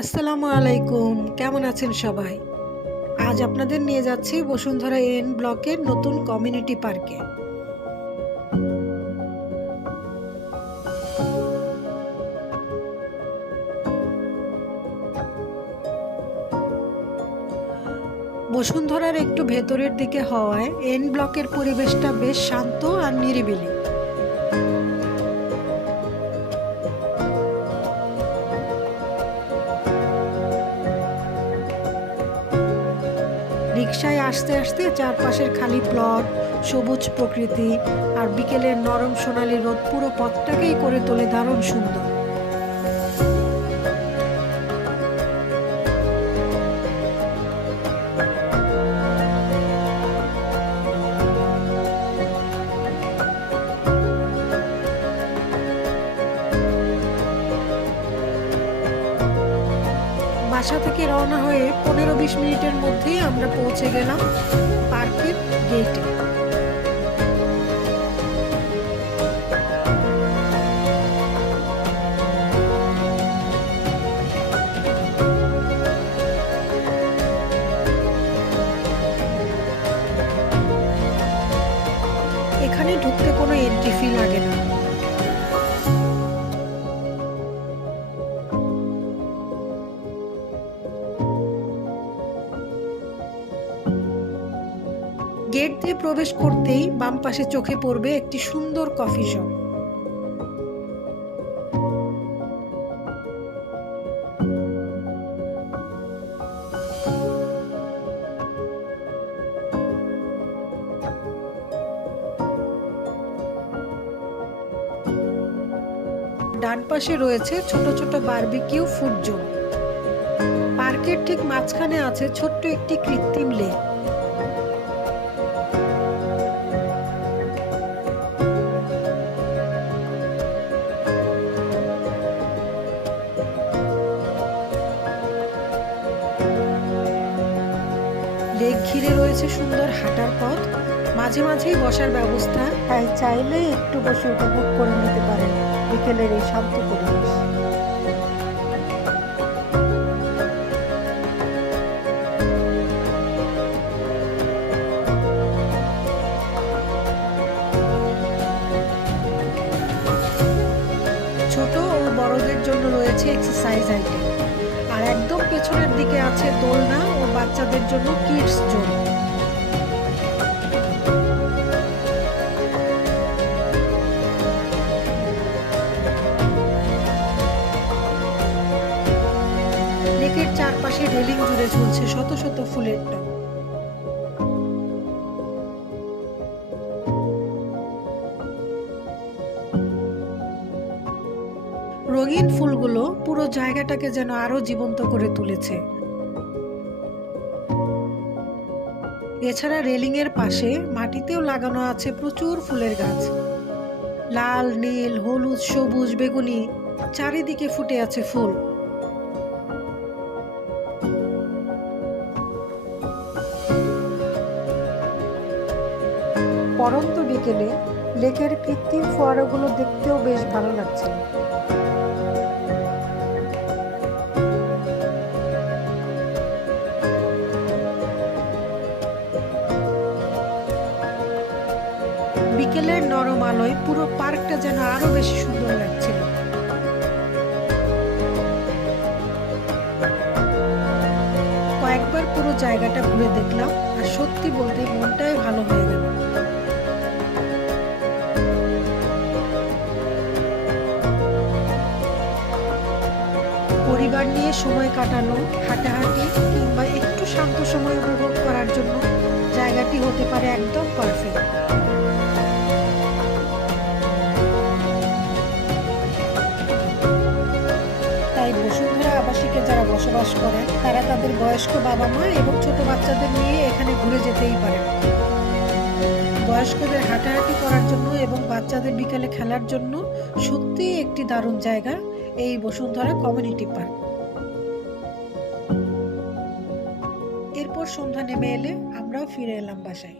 আসসালামু আলাইকুম, কেমন আছেন সবাই? আজ আপনাদের নিয়ে যাচ্ছি বসুন্ধরা এন ব্লকের নতুন কমিউনিটি পার্কে। বসুন্ধরার একটু ভেতরের দিকে হওয়ায় এন ব্লকের পরিবেশটা বেশ শান্ত আর নিরিবিলি। রিকশায় আসতে আসতে চারপাশের খালি প্লট, সবুজ প্রকৃতি আর বিকেলের নরম সোনালি রোদ পুরো পথটাকেই করে তোলে দারুণ সুন্দর। বাসা থেকে রওনা হয়ে 15-20 মিনিটের মধ্যেই আমরা পৌঁছে গেলাম পার্কের গেটে। এখানে ঢুকতে কোনো এন্ট্রি ফি লাগে না। গেট দিয়ে প্রবেশ করতেই বাম পাশে চোখে পড়বে একটি সুন্দর কফি শপ। ডান পাশে রয়েছে ছোট ছোট বারবিকিউ ফুড জোন। পার্কের ঠিক মাঝখানে আছে ছোট্ট একটি কৃত্রিম লেক। লেক ঘিরে রয়েছে সুন্দর হাঁটার পথ, মাঝে মাঝেই বসার ব্যবস্থা, তাই চাইলে একটু বসে উপভোগ করে নিতে পারেন বিকেলের এই শান্ত পরিবেশ। ছোট ও বড়দের জন্য রয়েছে এক্সারসাইজ আইটেম, আর একদম পেছনের দিকে আছে দোলনা ও বাচ্চাদের জন্য কিডস জোন। লেকের চারপাশে রেলিং জুড়ে ঝুলছে শত শত ফুলের টব। রঙিন ফুলগুলো পুরো জায়গাটাকে যেন আরো জীবন্ত করে তুলেছে। এছাড়া রেলিং এর পাশে মাটিতেও লাগানো আছে প্রচুর ফুলের গাছ। লাল, নীল, হলুদ, সবুজ, বেগুনি, চারিদিকে ফুটে আছে ফুল। পড়ন্ত বিকেলে লেকের কৃত্রিম ফোয়ারাগুলো দেখতেও বেশ ভালো লাগছে। বিকেলের নরম আলোয় পুরো পার্কটা যেন আরো বেশি সুন্দর লাগছিল। কয়েকবার পুরো জায়গাটা ঘুরে দেখলাম, আর সত্যি বলতে মনটাই ভালো হয়ে গেল। পরিবার নিয়ে সময় কাটানো, হাঁটাহাঁটি কিংবা একটু শান্ত সময় উপভোগ করার জন্য জায়গাটি হতে পারে একদম পারফেক্ট। তাই বসুন্ধরা আবাসিকে যারা বসবাস করেন তারা তাদের বয়স্ক বাবা মা এবং ছোট বাচ্চাদের নিয়ে এখানে ঘুরে যেতেই পারেন। বয়স্কদের হাঁটাহাঁটি করার জন্য এবং বাচ্চাদের বিকেলে খেলার জন্য সত্যিই একটি দারুণ জায়গা এই বসুন্ধরা কমিউনিটি পার্ক। এরপর সন্ধ্যা নেমে এলে আমরাও ফিরে এলাম বাসায়।